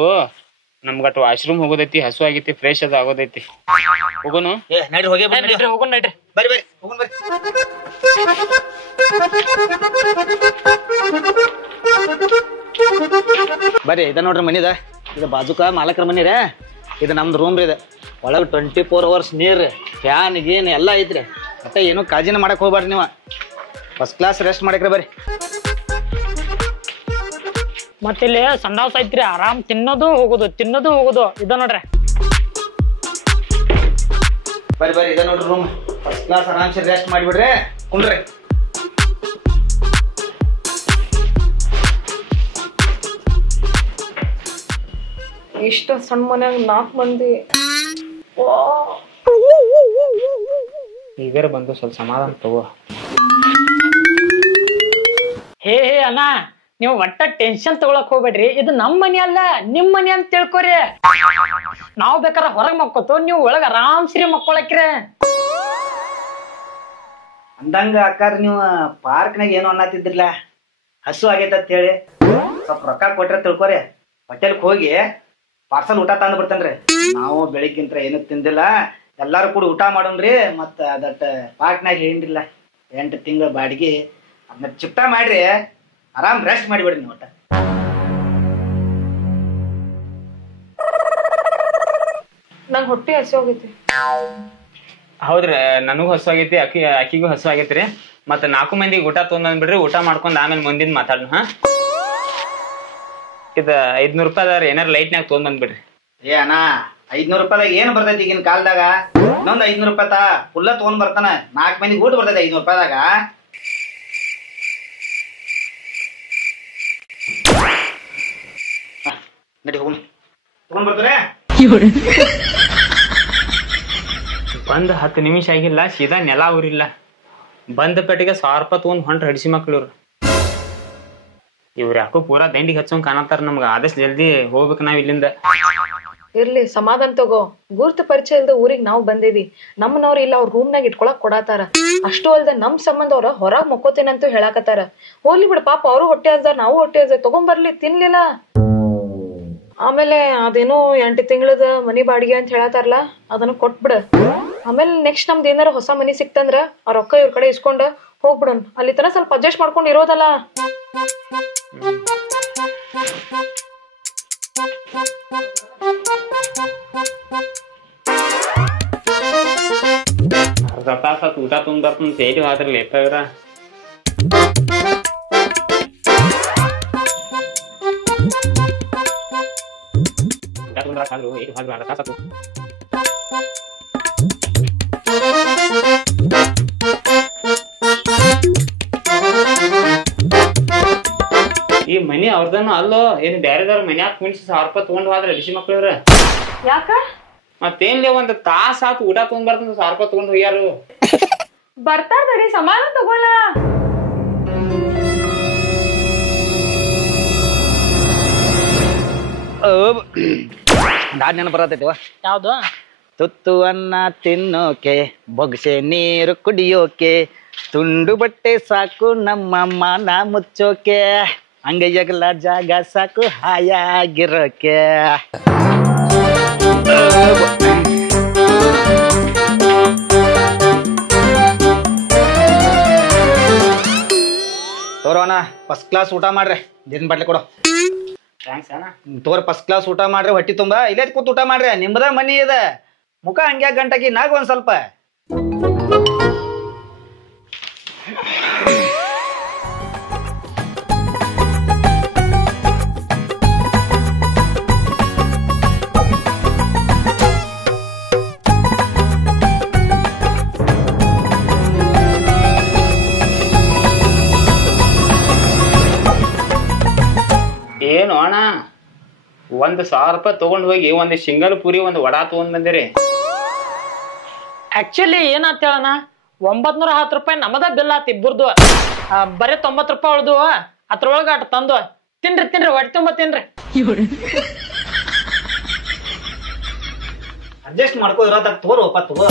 ನಮ್ಗಟ್ ವಾಶ್ರೂಮ್ ಹೋಗೋದೈತಿ, ಹಸು ಆಗೈತಿ, ಫ್ರೆಶ್ ಅದ ಆಗೋದೈತಿ. ಹೋಗೋನು? ನಡ್ರಿ ಹೋಗಿ ನಡ್ರಿ ಹೋಗೋಣ ನಡ್ರಿ. ಬರ್ರಿ ಹೋಗೋಣ ಬರ್ರಿ. ಬರ್ರಿ ಇದ ನೋಡ್ರಿ ಮನಿದ. ಇದು ಬಾಜುಕ ಮಾಲಕರ ಮನಿ ರೀ. ಇದು ನಮ್ದು ರೂಮ್ ರೀ. ಇದು ಒಳಗೆ 24 hours ನೀರು, ಫ್ಯಾನ್ ಗೀನ್ ಎಲ್ಲ ಐತ್ರಿ. ಮತ್ತೆ ಏನು ಕಾಜಿನ ಮಾಡಕ್ ಹೋಗ್ಬಾರ್ರಿ ನೀವು. ಫಸ್ಟ್ ಕ್ಲಾಸ್ ರೆಸ್ಟ್ ಮಾಡಕ್ರಿ. ಬರ್ರಿ. ಮತ್ತಿಲ್ಲಿ ಸಂಡಾಸ್ ಐತ್ರಿ, ಆರಾಮ್ ತಿನ್ನೋದು ಹೋಗೋದು ಇದ ನೋಡ್ರಿ. ಬರ್ರಿ ಇದ ನೋಡ್ರಿ ರೂಮ್. ಫಸ್ಟ್ ಕ್ಲಾಸ್ ಆರಾಮ್ಸೆ ರೆಸ್ಟ್ ಮಾಡಿಬಿಡ್ರಿ. ಕುಂಡ್ರಿ. ಇಷ್ಟ ಸಣ್ಣ ಮನ್ಯಾಗ 4 ಮಂದಿ. ಈಗಾರ ಬಂದು ಸ್ವಲ್ಪ ಸಮಾಧಾನ ತಗೋ. ಹೇ ಅಣ್ಣ, ನೀವು ಒಟ್ಟ ಟೆನ್ಷನ್ ತಗೊಳಕ್ ಹೋಗ್ಬೇಡ್ರಿ. ಇದು ನಮ್ ಮನಿ ಅಲ್ಲ, ನಿಮ್ ಮನಿ ಅಂತ ತಿಳ್ಕೊರಿ. ನಾವ್ ಬೇಕಾರ ಹೊರಗ್ ಮಕ್ಕೋತು, ನೀವು ಒಳಗ ಆರಾಮ್ಸ್ರಿ ಮಕ್ಕೊಳಕ್ರಿ. ಅಂದಂಗ ಅಕ್ಕಾರ ನೀವು ಪಾರ್ಕ್ನಾಗ ಏನು ಅನ್ನತ್ತಿದ್ರಲ್ಲ, ಹಸು ಆಗೈತೆ ಅಂತ ಹೇಳಿ ಸ್ವಲ್ಪ ರೊಕ್ಕ ಕೊಟ್ರೆ ತಿಳ್ಕೊರಿ. ಹೋಟೆಲ್ಗೆ ಹೋಗಿ ಪಾರ್ಸಲ್ ಊಟ ತಂದು ಬಿಡ್ತೇನ್ರಿ. ನಾವು ಬೆಳಿಗ್ಗಿಂತ ಏನು ತಿಂದಿಲ್ಲ, ಎಲ್ಲಾರು ಕೂಡ ಊಟ ಮಾಡೋಣ್ರಿ. ಮತ್ತ ಅದಟ್ ಪಾರ್ಕ್ನಾಗ ಹೇಳಿನ್ರಿಲ್ಲ 8 ತಿಂಗಳ ಬಾಡಿಗೆ, ಅದನ್ನ ಚಿಪ್ಟ ಮಾಡ್ರಿ. ಆರಾಮ್ ರೆಸ್ಟ್ ಮಾಡಿಬಿಡ್ರಿ ನೀವು. ಒಟ್ಟ ನಂಗೆ ಹೊಟ್ಟೆ ಹಸಿ ಹೋಗೈತಿ. ಹೌದ್ರಿ, ನನಗೂ ಹಸು ಆಗೈತಿ, ಅಕ್ಕಿಗೂ ಹಸು ಆಗೈತ್ರಿ. ಮತ್ತ 4 ಮಂದಿಗೆ ಊಟ ತೊಂದ್ಬಿಡ್ರಿ. ಊಟ ಮಾಡ್ಕೊಂಡ್ ಆಮೇಲೆ ಮುಂದಿನ ಮಾತಾಡೋಣ. ಹಾ, ಇದ 500 ರೂಪಾಯಿ ಅದಾರ, ಏನಾರ ಲೈಟ್ನಾಗ ತೊಗೊಂಡ್ ಬಂದ್ಬಿಡ್ರಿ. ಏ ಅಣ್ಣ, 500 ರೂಪಾಯಿದಾಗ ಏನ್ ಬರ್ತೈತಿ ಈಗಿನ ಕಾಲದಾಗ? ಇನ್ನೊಂದ್ 500 ರೂಪಾಯಿ ಫುಲ್ಲ ತಗೊಂಡ್ ಬರ್ತಾನ. 4 ಮಂದಿಗೆ ಊಟ ಬರ್ತೈತಿ 500 ರೂಪಾಯಿದಾಗ. ನಡಿ ಹೋಗೋಣ. ತಗೊಂಡ್ ಬರ್ತಾರೆ. ಬಂದ್ 10 ನಿಮಿಷ ಆಗಿಲ್ಲ, ಸೀದಾ ನೆಲ ಊರಿಲ್ಲ. ಬಂದ ಪೆಟ್ಟಿಗೆ 1000 ರೂಪಾಯಿ ತಗೊಂಡ್ ಹೊಂಟ್ರ ಹಡಿಸಿ ಮಕ್ಳು ಇವ್ರು ಯಾಕೋ ಪೂರಾ ದಂಡಿಗೆ ಹಚ್ಚೋಂಗ್ ಕಾಣತ್ತಾರ. ನಮ್ಗ ಆದಷ್ಟು ಜಲ್ದಿ ಹೋಗ್ಬೇಕು ನಾವ್ ಇಲ್ಲಿಂದ. ಇರ್ಲಿ, ಸಮಾಧಾನ ತಗೋ. ಗುರ್ತು ಪರಿಚಯ ಇಲ್ದ ಊರಿಗೆ ನಾವ್ ಬಂದೇವಿ. ನಮ್ಮನವ್ರ ಇಲ್ಲ ಅವ್ರ ರೂಮ್ನಾಗ ಇಟ್ಕೊಳಕ್ ಕೊಡತಾರ. ಅಷ್ಟು ಅಲ್ದ ನಮ್ ಸಂಬಂಧ ಅವ್ರ ಹೊರಗ್ ಮಕ್ಕೋತೇನಂತೂ ಹೇಳಾಕತ್ತಾರ. ಹೋಗ್ಲಿ ಬಿಡ, ಪಾಪ ಅವರು ಹೊಟ್ಟೆ ಹಸ್ದಾರ, ನಾವು ಹೊಟ್ಟೆ ಹಸ್ದ. ತಗೊಂಬರ್ಲಿ, ತಿನ್ಲಿಲ್ಲ. ಆಮೇಲೆ ಅದೇನೋ 8 ತಿಂಗಳದ ಮನಿ ಬಾಡಿಗೆ ಅಂತ ಹೇಳತಾರಲ್ಲ, ಅದನ್ನ ಕೊಟ್ಬಿಡ. ಆಮೇಲೆ ನೆಕ್ಸ್ಟ್ ನಮ್ದು ಏನಾರ ಹೊಸ ಮನಿ ಸಿಕ್ತಂದ್ರ ಆ ರೊಕ್ಕ ಇವ್ರ ಕಡೆ ಇಸ್ಕೊಂಡ ಹೋಗ್ಬಿಡೋಣ. ಅಲ್ಲಿ ತನ ಸ್ವಲ್ಪ ಅಡ್ಜಸ್ಟ್ ಮಾಡ್ಕೊಂಡು ಇರೋದಲ್ಲ. ಅರ್ಧ ತಾಸ ಊಟ ತುಂಬ ಬರ್ತಂತ ಹೇಳಿ ಹೋದ್ರಲ್ಲ ಎತ್ತವ್ರ. ಈ ಮನಿ ಅವ್ರದನ್ನು ಅಲ್ಲೋ, ಏನು ಬ್ಯಾರೆದವ್ರ ಮನ್ಯಾಗ ಕುಣಿಸಿ 1000 ರೂಪಾಯಿ ತಗೊಂಡ್ ಹೋದ್ರ ಅಡಿಸಿ ಮಕ್ಳವ್ರ. ಯಾಕ ಮತ್ತೇನ್ಲಿ ಒಂದ್ ತಾಸ ಆತು ಊಟ ತಗೊಂಡ್ ಬರ್ತಂತ 1000 ರೂಪಾಯಿ ತಗೊಂಡ್ ಹೋಗ್ಯಾರು. ಬರ್ತಾರ ತಡಿ, ಸಮಾಧಾನ ತಗೋಲ್ಲ. ನಾಡ್ ನೆನಪು ಬರತೈತಿವ. ಯಾವ್ದು? ತುತ್ತು ಅನ್ನ ತಿನ್ನೋಕೆ, ಬೊಗಸೆ ನೀರು ಕುಡಿಯೋಕೆ, ತುಂಡು ಬಟ್ಟೆ ಸಾಕು ನಮ್ಮ ಮಾನ ಮುಚ್ಚೋಕೆ, ಅಂಗೈಯಗಲ ಜಾಗ ಸಾಕು ಹಾಯಾಗಿರೋಕೆ. ತೋರೋಣ, ಫಸ್ಟ್ ಕ್ಲಾಸ್ ಊಟ ಮಾಡ್ರಿ. ದಿನ ಬಟ್ಲೆ ಕೊಡು. ತೋರ್ ಫಸ್ಟ್ ಕ್ಲಾಸ್ ಊಟ ಮಾಡ್ರಿ, ಹೊಟ್ಟಿ ತುಂಬಾ. ಇಲ್ಲೇ ಕೂತ್ ಊಟ ಮಾಡ್ರಿ. ನಿಮ್ದ ಮನಿ ಇದೆ, ಮುಖ ಹಂಗ್ಯಾಕ ಗಂಟಾಗಿ ನಾಗ ಒಂದ್ ಸ್ವಲ್ಪ. ಏನು ಅಣ್ಣ, 1000 ರೂಪಾಯಿ ತಗೊಂಡ್ ಹೋಗಿ ಒಂದ್ ಸಿಂಗಲ್ ಪುರಿ ಒಂದ್ ವಡಾ ತಗೊಂಡ್ ಬಂದಿರಿ. ಆಕ್ಚುಲಿ ಏನಾತ್ ಹೇಳಣ, 910 ರೂಪಾಯಿ ನಮ್ಮದ ಬಿಲ್ ಆತ್ ಇಬ್ಬರದು. ಬರೀ 90 ರೂಪಾಯಿ ಉಳ್ದು ಅದ್ರೊಳಗ ಅಟ್ ತಂದು ತಿನ್ರಿ ತಿನ್ರಿ ಹೊಟ್ಟೆ ತುಂಬ ತಿನ್ರಿ. ಅಡ್ಜಸ್ಟ್ ಮಾಡ್ಕೋ ಇರೋದಾಗ ತೋರೋಪ್ಪ ತಗೋ.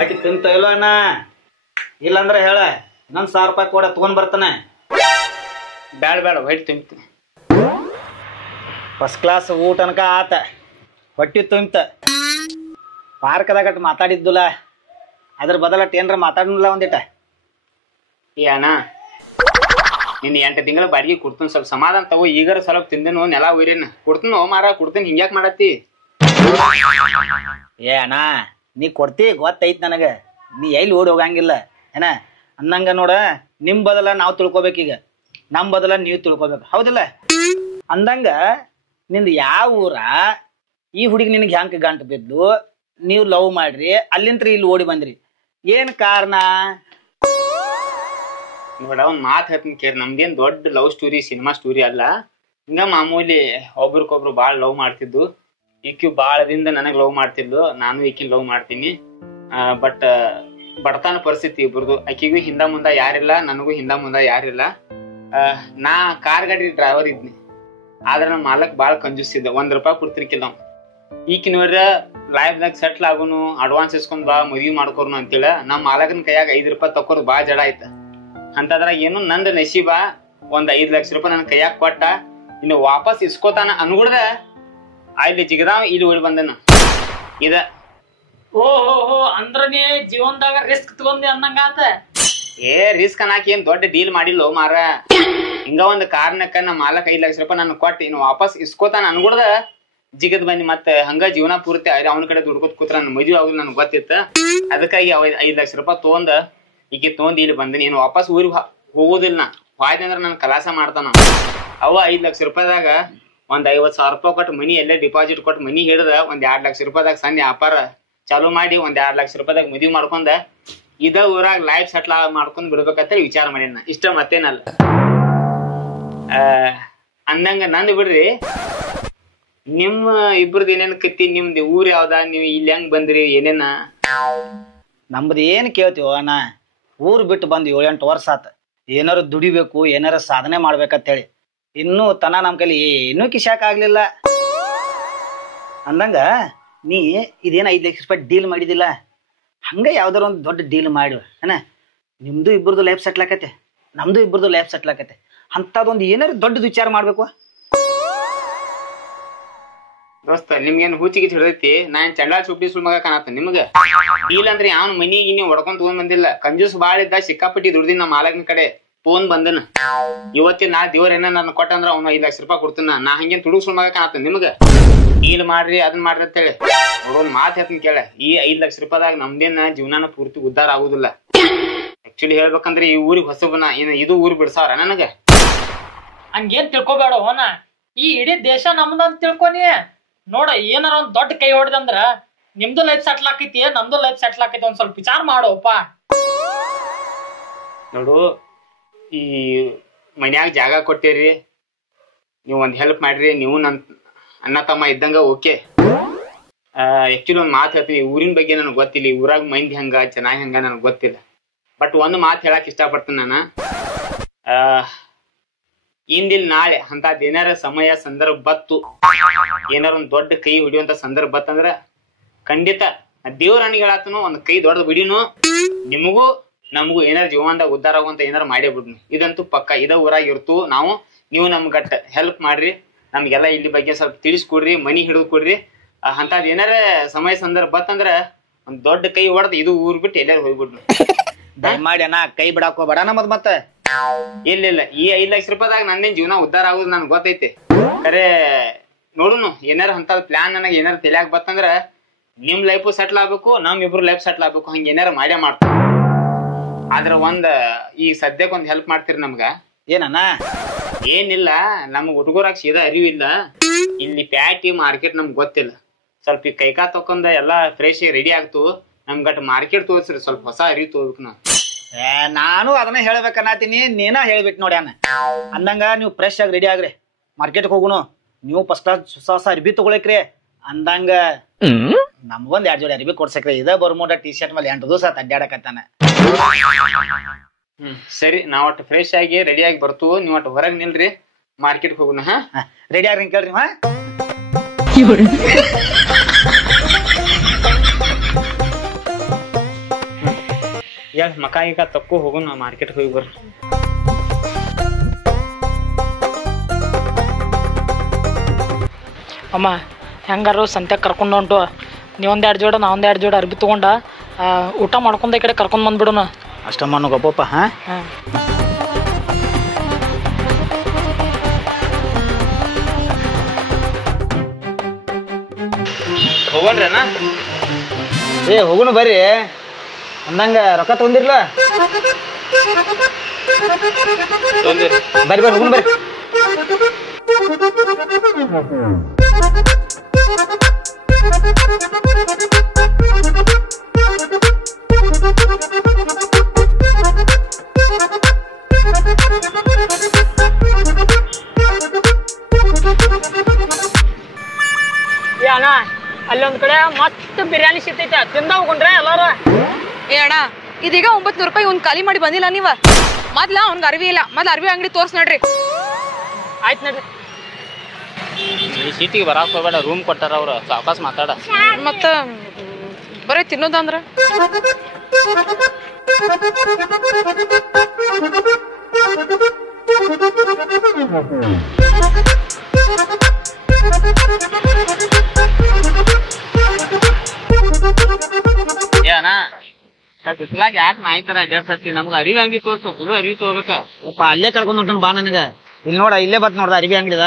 ಆಕಿ ತಿಂತ ಇಲ್ಲ ಅಣ್ಣ, ಇಲ್ಲಂದ್ರೆ ಹೇಳ ನನ್ 1000 ರೂಪಾಯಿ ಕೊಡ ತಗೊಂಡ್ ಬರ್ತಾನೆ. ಬ್ಯಾಡ ಬ್ಯಾಡ ಹೊಟ್ಟೆ ತುಂಬ್ತೀನಿ. ಫಸ್ಟ್ ಕ್ಲಾಸ್ ಊಟನಕ ಆತ, ಹೊಟ್ಟಿ ತುಂಬ್ತ. ಪಾರ್ಕದಾಗ ಮಾತಾಡಿದ್ದುಲ್ಲ, ಅದ್ರ ಬದಲಟ್ ಏನ್ರ ಮಾತಾಡಲ್ಲ ಒಂದಿಟ. ಈ ಅಣ್ಣ ನಿನ್ನ 8 ತಿಂಗಳ ಬಾಡಿಗೆ ಕೊಡ್ತೀನಿ, ಸ್ವಲ್ಪ ಸಮಾಧಾನ ತಗೋ. ಈಗಾರ ಸ್ವಲ್ಪ ತಿಂದೇನು ನೆಲ ಉಯ್ರೇನ ಕೊಡ್ತೀನಿ. ಮಾರ ಕೊಡ್ತೀನಿ, ಹಿಂಗ್ಯಾಕ್ ಮಾಡತ್ತಿ? ಏ ಅಣ್ಣ ನೀ ಕೊಡ್ತಿ ಗೊತ್ತೈತ್ ನನಗ, ನೀ ಎಲ್ಲಿ ಓಡಿ ಹೋಗಂಗಿಲ್ಲ ಏನ ಅನ್ನಂಗ. ನೋಡ ನಿಮ್ ಬದಲ ನಾವ್ ತಿಳ್ಕೊಬೇಕೀಗ, ನಮ್ ಬದಲ ನೀವ್ ತಿಳ್ಕೊಬೇಕು, ಹೌದಿಲ್ಲ? ಅಂದಂಗ ನಿಂದ ಯಾವ ಊರ, ಈ ಹುಡುಗಿ ನಿನಗೆ ಹ್ಯಾಂಕ ಗಂಟು ಬಿದ್ದು ನೀವು ಲವ್ ಮಾಡ್ರಿ, ಅಲ್ಲಿಂತ್ರ ಇಲ್ಲಿ ಓಡಿ ಬಂದ್ರಿ, ಏನ್ ಕಾರಣ? ನೋಡ ಒಂದ್ ಮಾತು ಹೇಳ್ತೀನಿ ಕೇರ್. ನಮ್ದೇನ್ ದೊಡ್ಡ ಲವ್ ಸ್ಟೋರಿ, ಸಿನಿಮಾ ಸ್ಟೋರಿ ಅಲ್ಲ. ಹಿಂಗ ಮಾಮೂಲಿ ಒಬ್ರಿಗೊಬ್ರು ಬಾಳ್ ಲವ್ ಮಾಡ್ತಿದ್ದು. ಈಕಿ ಬಾಳದಿಂದ ನನಗ್ ಲವ್ ಮಾಡ್ತಿದ್ಲು, ನಾನು ಈಕಿನ ಲವ್ ಮಾಡ್ತೀನಿ. ಬಟ್ ಬಡತನ ಪರಿಸ್ಥಿತಿ ಇಬ್ರದು. ಆಕಿಗೂ ಹಿಂದ ಮುಂದ ಯಾರಿಲ್ಲ, ನನಗೂ ಹಿಂದ ಮುಂದ ಯಾರಿಲ್ಲ. ನಾ ಕಾರ್ ಗಾಡಿ ಡ್ರೈವರ್ ಇದ್ನಿ, ಆದ್ರೆ ನಮ್ಮ ಮಾಲಕ್ ಬಾಳ್ ಕಂಜೂಸಿದ್ದ. 1 ರೂಪಾಯಿ ಕೊಡ್ತಿರ್ಕಿಲ್ಲ ನಾವು. ಈಕಿ ನೋಡ್ರ ಲೈಫ್ದಾಗ ಸೆಟ್ಲ್ ಆಗೋನು, ಅಡ್ವಾನ್ಸ್ ಇಸ್ಕೊಂಡ್ ಬಾ ಮದ್ವಿ ಮಾಡ್ಕೋರ್ನು ಅಂತೇಳ ನಮ್ಮ ಮಾಲಕನ ಕೈಯಾಗ 5 ರೂಪಾಯಿ ತಕ್ಕೋದು ಬಾಳ ಜಡ ಆಯ್ತ. ಅಂತದ್ರಾಗ ಏನು ನಂದ ನಸೀಬ ಒಂದ್ 5 ಲಕ್ಷ ರೂಪಾಯಿ ನನ್ನ ಕೈಯಾಗ ಕೊಟ್ಟ. ಇನ್ನು ವಾಪಸ್ ಇಸ್ಕೋತಾನ ಅನ್ಗುಡ್ದ ಅಲ್ಲಿ ಜಿಗದಾವ್ ಇಲ್ಲಿ ಓಡಿ ಬಂದನ. ಇದ ಓಹೋ ಅಂದ್ರ ನೀ ಜೀವನದಾಗ ರಿಸ್ಕ್ ತಗೊಂಡಿ ಅನ್ನಂಗಾತ. ರಿಸ್ಕ್ ಅನ್ನಕ್ ಏನ್ ದೊಡ್ಡ ಡೀಲ್ ಮಾಡಿಲ್ಲ ಮಾರ. ಹಿಂಗ ಒಂದ್ ಕಾರಣಕ್ಕ ನಮ್ಮ ಮಾಲಕ್ 5 ಲಕ್ಷ ರೂಪಾಯಿ ನನ್ನ ಕೊಟ್ಟು ಇನ್ನು ವಾಪಸ್ ಇಸ್ಕೋತಾನ ಅನ್ಗುಡ್ದ ಜಿಗದ್ ಬಂದಿ. ಮತ್ತೆ ಹಂಗ ಜೀವನ ಪೂರ್ತಿ ಅವನ ಕಡೆ ದುಡ್ಕೋತ್ ಕೂತ್ರ ನನ್ನ ಮದ್ವಿ ಆಗುದು ನನ್ಗೆ ಗೊತ್ತಿತ್ತ. ಅದಕ್ಕಾಗಿ 5 ಲಕ್ಷ ರೂಪಾಯಿ ತೊಗೊಂಡ ಈಗ ತೊಗೊಂಡ್ ಇಲ್ಲಿ ಬಂದಿನಿ. ಇನ್ನು ವಾಪಸ್ ಊರಿಗೆ ಹೋಗೋದಿಲ್ಲ. ನಾ ಹೋಯ್ತು ಅಂದ್ರೆ ನನ್ ಕಲಾಸ ಮಾಡ್ತಾನ. ಅವ 5 ಲಕ್ಷ ರೂಪಾಯಿದಾಗ ಒಂದ್ 50,000 ರೂಪಾಯಿ ಕೊಟ್ಟು ಮನಿ ಎಲ್ಲೇ ಡಿಪಾಸಿಟ್ ಕೊಟ್ಟು ಮನಿ ಹಿಡ್ದ ಒಂದ್ 2 ಲಕ್ಷ ರೂಪಾಯಿದಾಗ ಸಣ್ಣ ವ್ಯಾಪಾರ ಚಾಲೂ ಮಾಡಿ ಒಂದ್ 2 ಲಕ್ಷ ರೂಪಾಯಿದಾಗ ಮದ್ವಿ ಮಾಡ್ಕೊಂಡ ಇದ ಊರಾಗ ಲೈಫ್ ಸೆಟ್ಲ್ ಮಾಡ್ಕೊಂಡ್ ಬಿಡ್ಬೇಕಂತ ವಿಚಾರ ಮಾಡೀನಿ. ಇಷ್ಟ ಮತ್ತೇನಲ್ಲ. ಅಂದಂಗ ನಂದು ಬಿಡ್ರಿ, ನಿಮ್ಮ ಇಬ್ರದ್ ಏನೇನ್ ಕತ್ತಿ, ನಿಮ್ದು ಊರ್ ಯಾವ್ದ, ನೀವ್ ಇಲ್ಲಿ ಹೆಂಗ್ ಬಂದ್ರಿ, ಏನೇನ? ನಮ್ದು ಏನ್ ಕೇಳ್ತೀವ ಅಣ್ಣ, ಊರ್ ಬಿಟ್ಟು ಬಂದ್ 7-8 ವರ್ಷ ಆತ. ಏನಾರು ದುಡಿಬೇಕು, ಏನಾರ ಸಾಧನೆ ಮಾಡ್ಬೇಕಂತೇಳಿ ಇನ್ನೂ ತನ ನಮ್ ಕೈಲಿ ಏನೂ ಕಿಶಾಕ್ ಆಗ್ಲಿಲ್ಲ. ಅಂದಂಗ ನೀ ಇದೇನ 5 ಲಕ್ಷ ರೂಪಾಯಿ ಡೀಲ್ ಮಾಡಿದಿಲ್ಲ, ಹಂಗ ಯಾವ್ದಾರ ಒಂದು ದೊಡ್ಡ ಡೀಲ್ ಮಾಡಿ ಏನ. ನಿಮ್ದು ಇಬ್ಬರದು ಲೈಫ್ ಸೆಟ್ಲ್ ಆಕತೆ, ನಮ್ದು ಇಬ್ಬರದು ಲೈಫ್ ಸೆಟ್ಲ್ ಆಕತೆ. ಅಂತದೊಂದು ಏನಾರು ದೊಡ್ಡದು ವಿಚಾರ ಮಾಡ್ಬೇಕು. ದೋಸ್ತ ನಿಮ್ಗೇನ್ ಹುಚ್ಚಿಗೆ ಹಿಡಿದೈತಿ? ನಾ ಏನ್ ಚಂಡಾ ಚುಪ್ಪಿ ಸುಳ್ ಮಗ ಕಾಣತ್ತ ನಿಮ್ಗ? ಇಲ್ಲ ಅಂದ್ರೆ ಯಾವನ್ ಮನಿಗೆ ನೀವು ಹೊಡ್ಕೊಂಡ್ ತಗೊಂಡ್ ಬಂದಿಲ್ಲ. ಕಂಜೂಸ್ ಬಾಳ ಇದ್ದ, ಸಿಕ್ಕಾಪಟ್ಟಿ ದುಡ್ದಿನ ನಮ್ಮ ಮಾಲಕನ ಕಡೆ ಫೋನ್ ಬಂದನ. ಇವತ್ತಿನ ನಾ ದೇವ್ರ ಏನ ನನ್ನ ಕೊಟ್ಟಂದ್ರ ಅವ್ನ 5 ಲಕ್ಷ ರೂಪಾಯಿ ಕೊಡ್ತೀನ. ನಾ ಹಂಗೇನ್ ತುಡುಗ್ ಸುಳ್ ಮಗ ಕಾಣತ್ತ ನಿಮ್ಗ? ಡೀಲ್ ಮಾಡ್ರಿ ಅದನ್ ಮಾಡ್ರಿ ಅಂತೇಳಿ ಅವ್ರೊಂದ್ ಮಾತ್ ಹೇಳ್ತೀನಿ ಕೇಳ. ಈ 5 ಲಕ್ಷ ರೂಪಾಯಿದಾಗ ನಮ್ದೇನ ಜೀವನಾನ ಪೂರ್ತಿ ಉದ್ದಾರ ಆಗುದಿಲ್ಲ. ಆಕ್ಚುಲಿ ಹೇಳ್ಬೇಕಂದ್ರೆ ಈ ಊರಿಗೆ ಹೊಸಬನ ಇದು ಊರ್ ಬಿಡ್ಸಾವ್ರ ನನಗ. ಹಂಗೇನ್ ತಿಳ್ಕೊಬೇಡ ಹೋನ, ಈ ಇಡೀ ದೇಶ ನಮ್ದಂತ ತಿಳ್ಕೊನಿ. ನೋಡ ಏನಾರ ಒಂದ್ ದೊಡ್ಡ ಕೈ ಹೊಡೆದಂದ್ರ ನಿಮ್ದು ಲೈಫ್ ಸೆಟ್ಲ್ ಆಕೈತಿ, ನಮ್ದು ಲೈಫ್ ಸೆಟ್ಲ್ ಆಕೈತಿ. ಒಂದ್ ಸ್ವಲ್ಪ ವಿಚಾರ ಮಾಡೋಪ್ಪ. ನೋಡು, ಈ ಮನ್ಯಾಗ ಜಾಗ ಕೊಟ್ಟಿರಿ, ನೀವು ಒಂದ್ ಹೆಲ್ಪ್ ಮಾಡ್ರಿ. ನೀವು ನನ್ ಅಣ್ಣ ತಮ್ಮ ಇದ್ದಂಗ ಓಕೆ. ಆಕ್ಚುಲಿ ಒಂದ್ ಮಾತು ಹೇಳ್ತೀನಿ, ಊರಿನ ಬಗ್ಗೆ ನನಗೆ ಗೊತ್ತಿಲ್ಲ, ಈ ಊರಾಗ ಮಂದಿ ಹೆಂಗ ಜನ ಹೆಂಗ ನನಗೆ ಗೊತ್ತಿಲ್ಲ. ಬಟ್ ಒಂದು ಮಾತು ಹೇಳಕ್ ಇಷ್ಟಪಡ್ತೀನಿ ನಾನು. ಇಂದಿಲ್ ನಾಳೆ ಅಂತದ್ ಏನಾರ ಸಮಯ ಸಂದರ್ಭ ಬತ್ತು, ಏನಾರ ಒಂದ್ ದೊಡ್ಡ ಕೈ ಹಿಡಿಯುವಂತ ಸಂದರ್ಭ ಬತ್ತಂದ್ರ ಖಂಡಿತ ದೇವ್ರ ಹಣ್ಣಿಗೆ ಹೇಳತ್ತನು ಒಂದ್ ಕೈ ದೊಡ್ಡ ಬಿಡಿನು ನಿಮಗೂ ನಮಗೂ ಏನಾರ ಜೀವನದಾಗ ಉದ್ದಾರ ಆಗುವಂತ ಏನಾರ ಮಾಡೇ ಬಿಡ್ನು. ಇದಂತೂ ಪಕ್ಕ. ಇದ ಊರಾಗ ಇರ್ತು ನಾವು. ನೀವು ನಮ್ ಗಟ್ಟ ಹೆಲ್ಪ್ ಮಾಡ್ರಿ, ನಮ್ಗೆಲ್ಲ ಇಲ್ಲಿ ಬಗ್ಗೆ ಸ್ವಲ್ಪ ತಿಳಿಸ್ಕೊಡ್ರಿ, ಮನಿ ಹಿಡಿದು ಕೊಡ್ರಿ. ಅಂತದ್ ಏನಾರ ಸಮಯ ಸಂದರ್ಭ ಬತ್ತಂದ್ರ ಒಂದ್ ದೊಡ್ಡ ಕೈ ಹೊಡೆದ್ ಇದು ಊರ್ ಬಿಟ್ಟು ಎಲ್ಲಾರು ಹೋಗ್ಬಿಡ್ನು. ದಯಮಾಡಿ ಅಣ್ಣ ಕೈ ಬಿಡಾಕ್ ಹೋಗ್ಬೇಡ ನಮ್ಮದ್. ಮತ್ತೆ ಇಲ್ಲ ಈ 5 ಲಕ್ಷ ರೂಪಾಯಿದಾಗ ನಂದೇನ್ ಜೀವನ ಉದ್ದಾರ ಆಗುದು ನನ್ಗೆ ಗೊತ್ತೈತಿ. ಖರೆ ನೋಡುನು ಏನಾರ ಅಂತದ್ ಪ್ಲಾನ್ ನನಗೆ ಏನಾರ ತಲೆಯಾಗ ಬತ್ತಂದ್ರ ನಿಮ್ ಲೈಫು ಸೆಟ್ಲ್ ಆಗ್ಬೇಕು, ನಮ್ ಇಬ್ರು ಲೈಫ್ ಸೆಟ್ಲ್ ಆಗ್ಬೇಕು. ಹಂಗ ಏನಾರ ಮಾಡೇ ಮಾಡ್ತೀನಿ. ಆದ್ರ ಈ ಸದ್ಯಕ್ಕೆ ಒಂದ್ ಹೆಲ್ಪ್ ಮಾಡ್ತೀರಿ ನಮ್ಗ? ಏನಣ್ಣ? ಏನಿಲ್ಲ, ನಮ್ಗ್ ಹುಡುಗರಾಗ ಸೀದಾ ಅರಿವಿಲ್ಲ. ಇಲ್ಲಿ ಪ್ಯಾಟಿ ಮಾರ್ಕೆಟ್ ನಮ್ಗ್ ಗೊತ್ತಿಲ್ಲ. ಸ್ವಲ್ಪ ಈ ಕೈಕಾ ತಕೊಂಡ ಎಲ್ಲಾ ಫ್ರೆಶ್ ರೆಡಿ ಆಗ್ತು. ನಮ್ಗಟ್ ಮಾರ್ಕೆಟ್ ತೋರಿಸ್ರಿ, ಸ್ವಲ್ಪ ಹೊಸ ಅರಿವಿ ತಗೋಬೇಕು ನಾವು. ನಾನು ಅದನ್ನ ಹೇಳ್ಬೇಕನ್ನತೀನಿ, ನೀನ ಹೇಳ್ಬಿಟ್ಟು ನೋಡಿ ಅಣ್ಣ. ಅಂದಂಗ ನೀವು ಫ್ರೆಶ್ ಆಗಿ ರೆಡಿ ಆಗ್ರಿ, ಮಾರ್ಕೆಟ್ಗೆ ಹೋಗುನು. ನೀವು ಫಸ್ಟ್ ಕ್ಲಾಸ್ ಹೊಸ ಹೊಸ ಅರ್ಬಿ ತಗೊಳಕ್ರಿ. ಅಂದಂಗ ನಮ್ಗೊಂದ್ 2 ಜೋಡಿ ಅರ್ಬಿ ಕೊಡ್ಸಕ್ರಿ. ಇದ ಬರ್ಮೋಡ ಟಿ ಶರ್ಟ್ ಮೇಲೆ 8 ದಿವಸ ಅಡ್ಡಾಡಕತ್ತಾನ. ಸರಿ, ನಾವ್ ಒಟ್ಟು ಫ್ರೆಶ್ ಆಗಿ ರೆಡಿ ಆಗಿ ಬರ್ತು. ನೀವ್ ಒಟ್ಟು ಹೊರಗ್ ನಿಲ್ರಿ, ಮಾರ್ಕೆಟ್ ಹೋಗುನ. ರೆಡಿ ಆಗ್ರಿ ಕೇಳ್ರಿ. ಮಕ ಈಗ ತಕ್ಕೋ ಹೋಗುನ, ಮಾರ್ಕೆಟ್ ಹೋಗಿ ಬರ್ರಿ. ಅಮ್ಮ ಹೆಂಗಾರು ಸಂತ್ಯಾಗ ಕರ್ಕೊಂಡು ಹೊಂಟು. ನೀವೊಂದು 2 ಜೋಡ ನಾ ಒಂದು 2 ಜೋಡ ಅರ್ಬಿ ತೊಗೊಂಡ ಊಟ ಮಾಡ್ಕೊಂಡ ಈ ಕಡೆ ಕರ್ಕೊಂಡು ಬಂದ್ಬಿಡೋಣ. ಅಷ್ಟ ಮಣ್ಣು ಗೊಪ್ಪಪ್ಪ. ಹೋಗಣ್ರಣ್ಣ? ಹೋಗುನು ಬರ್ರಿ. ಅಂದಂಗ ರೊಕ್ಕ ತಗೊಂಡಿರ್ಲ? ಬರ್ರಿ ಹೋಗುನು ಬರ್ರಿ. ಅಣ್ಣ ಅಲ್ಲೊಂದ್ ಕಡೆ ಮಸ್ತ್ ಬಿರಿಯಾನಿ ಸಿಗ್ತೈತೆ, ತಿಂದ ಹೋಗ್ಕೊಂಡ್ರೆ ಎಲ್ಲಾರ. ಅಣ್ಣ ಇದೀಗ 900 ರೂಪಾಯಿ ಒಂದ್ ಖಾಲಿ ಮಾಡಿ ಬಂದಿಲ್ಲ ನೀವ? ಮೊದ್ಲ ಅವ್ನ್ಗ ಅರ್ವಿ ಇಲ್ಲ, ಮೊದ್ಲ ಅರ್ವಿ ಅಂಗಡಿ ತೋರ್ಸ್ ನೋಡ್ರಿ. ಆಯ್ತು ನೋಡ್ರಿ. ಈ ಸೀಟಿಗೆ ಬರಾಕ್ ಹೋಗ್ಬೇಡ, ರೂಮ್ ಕೊಟ್ಟಾರ ಅವ್ರ, ಸಾವಕಾಶ ಮಾತಾಡ. ಮತ್ತ ಬರೀ ತಿನ್ನೋದಂದ್ರ ಏನ ಬಿಸ್ಲಾಗ ಯಾಕೆ ನಾಯ್ತಾರ ಅಡ್ಡಾಡ್ಸತ್ತಿ? ನಮ್ಗೆ ಅರಿವಿ ಅಂಗಡಿ ತೋರ್ಸು, ಫುಲ್ ಅರಿವಿ ತಗೋಬೇಕ. ಅಲ್ಲೇ ಕರ್ಕೊಂಡ್ ಹೊಂಟನ್ ಬಾ ನನಗ. ಇಲ್ಲಿ ನೋಡ, ಇಲ್ಲೇ ಬತ್ ನೋಡ್ದ ಅರಿವಿ ಅಂಗಡಿ ಅದ.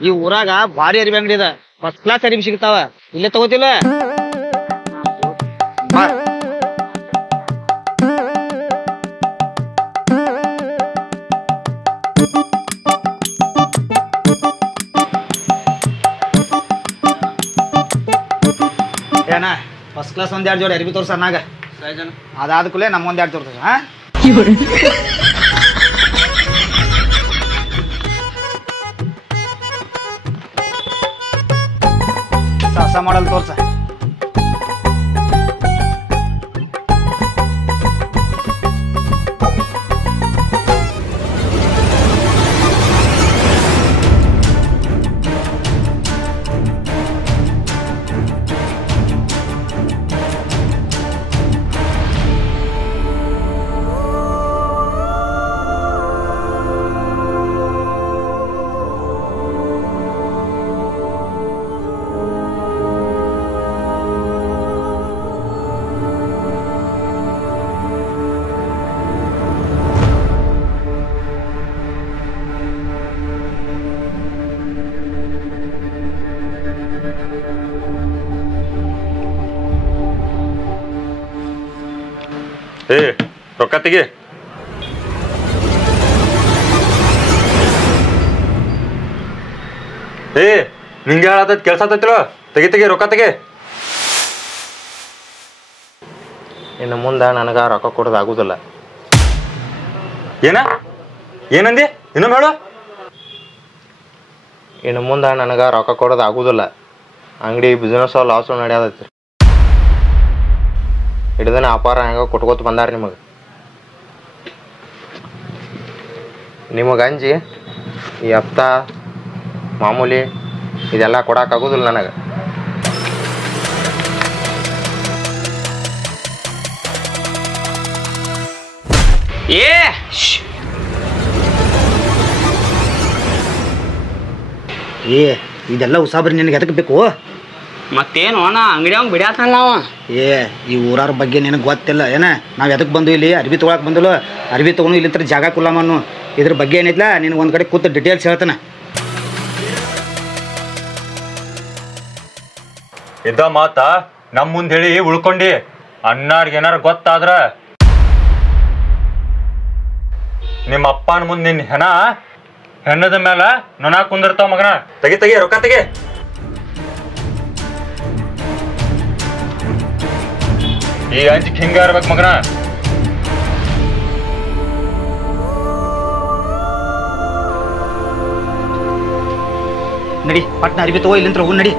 ಈ ಊರಾಗ ಭಾರಿ ಅರಿವಿ ಅಂಗಡಿ ಅದ, ಫಸ್ಟ್ ಕ್ಲಾಸ್ ಅರಿವಿ ಸಿಗ್ತಾವ. ಇಲ್ಲೇ ತಗೋತಿಲ್ಲ? ಏನ ಫಸ್ಟ್ ಕ್ಲಾಸ್ ಒಂದ್ 2 ಜೋಡಿ ಅರಿವಿ ತೋರ್ಸ ಅನ್ನಾಗ. ಅದಾದ ಕೂಡಲೇ ನಮ್ಮೊಂದ್ 2 ತೋರ್ಸ. ಹೊಸ ಮಾಡಲ್ ತೋರ್ಸ. ರೊಕ್ಕ ತೆಗಿ. ನಿಂಗೆ ಹೇಳತ್ತ ಕೆಲ್ಸ ಆತೈತಿರೋ? ತೆಗಿ ರೊಕ್ಕ ತೆಗಿ. ಇನ್ನು ಮುಂದೆ ನನಗೆ ರೊಕ್ಕ ಕೊಡೋದು ಆಗುದಿಲ್ಲ. ಏನಂದಿ? ಇನ್ನೊಮ್ಮೆ ಹೇಳು. ಇನ್ನು ಮುಂದೆ ನನಗೆ ರೊಕ್ಕ ಕೊಡೋದು ಆಗುದಿಲ್ಲ. ಅಂಗಡಿ ಬಿಸ್ನೆಸ್ ಲಾಸು ನಡೆಯದೈತಿ. ಹಿಡ್ದನ ವ್ಯಾಪಾರ ಹೆಂಗ ಕೊಟ್ಕೋತ ಬಂದಾರ ನಿಮಗೆ ಅಂಜಿ ಈ ಹಪ್ತ ಮಾಮೂಲಿ ಇದೆಲ್ಲ ಕೊಡೋಕ್ಕಾಗೋದಿಲ್ಲ ನನಗೆ. ಇದೆಲ್ಲ ಉಸಾಬ್ರಿ ನಿನಗೆ ಎದಕ್ಕೆ ಬೇಕು? ಮತ್ತೇನು ಅಣ್ಣ, ಅಂಗಡಿ ಅವ್ನು ಬಿಡ್ಯಾತಲ್ಲ ಅವ. ಈ ಊರಾರ ಬಗ್ಗೆ ನಿನಗೆ ಗೊತ್ತಿಲ್ಲ ಏನ? ನಾವು ಎದಕ್ಕೆ ಬಂದು ಇಲ್ಲಿ ಅರ್ಬಿ ತೊಗೊಳಕ್ಕೆ ಬಂದಿಲ್ಲ. ಅರ್ಬಿ ತೊಗೊಂಡು ಇಲ್ಲಿ ಜಾಗ ಕುಲ್ಲಮ್ಮನು ಇದ್ರ ಬಗ್ಗೆ ಏನೈತ್ಲ ನಿನಗೆ ಒಂದು ಕಡೆ ಕೂತು ಡಿಟೇಲ್ಸ್ ಹೇಳ್ತಾನೆ. ಇದ್ದ ಮಾತಾ ನಮ್ಮ ಮುಂದೆ ಹೇಳಿ ಉಳ್ಕೊಂಡಿ. ಅಣ್ಣಾರ್ಗೆ ಏನಾರು ಗೊತ್ತಾದ್ರ ನಿಮ್ಮ ಅಪ್ಪನ ಮುಂದೆ ನಿನ್ನ ಹೆಣ್ಣದ ಮೇಲೆ ನೊಣ ಕುಂದಿರ್ತಾವ ಮಗನ. ತೆಗಿ ರೊಕ್ಕ ತೆಗಿ. ಈ ಅಂಜಿಕ್ ಹಿಂಗ ಇರ್ಬೇಕು ಮಗನ. ನಡಿ ಪಟ್ನ ಅರಿಬಿ ತಗೋ ಇಲ್ಲಿಂತ್ರ ಹೋಗ್ ನಡಿ.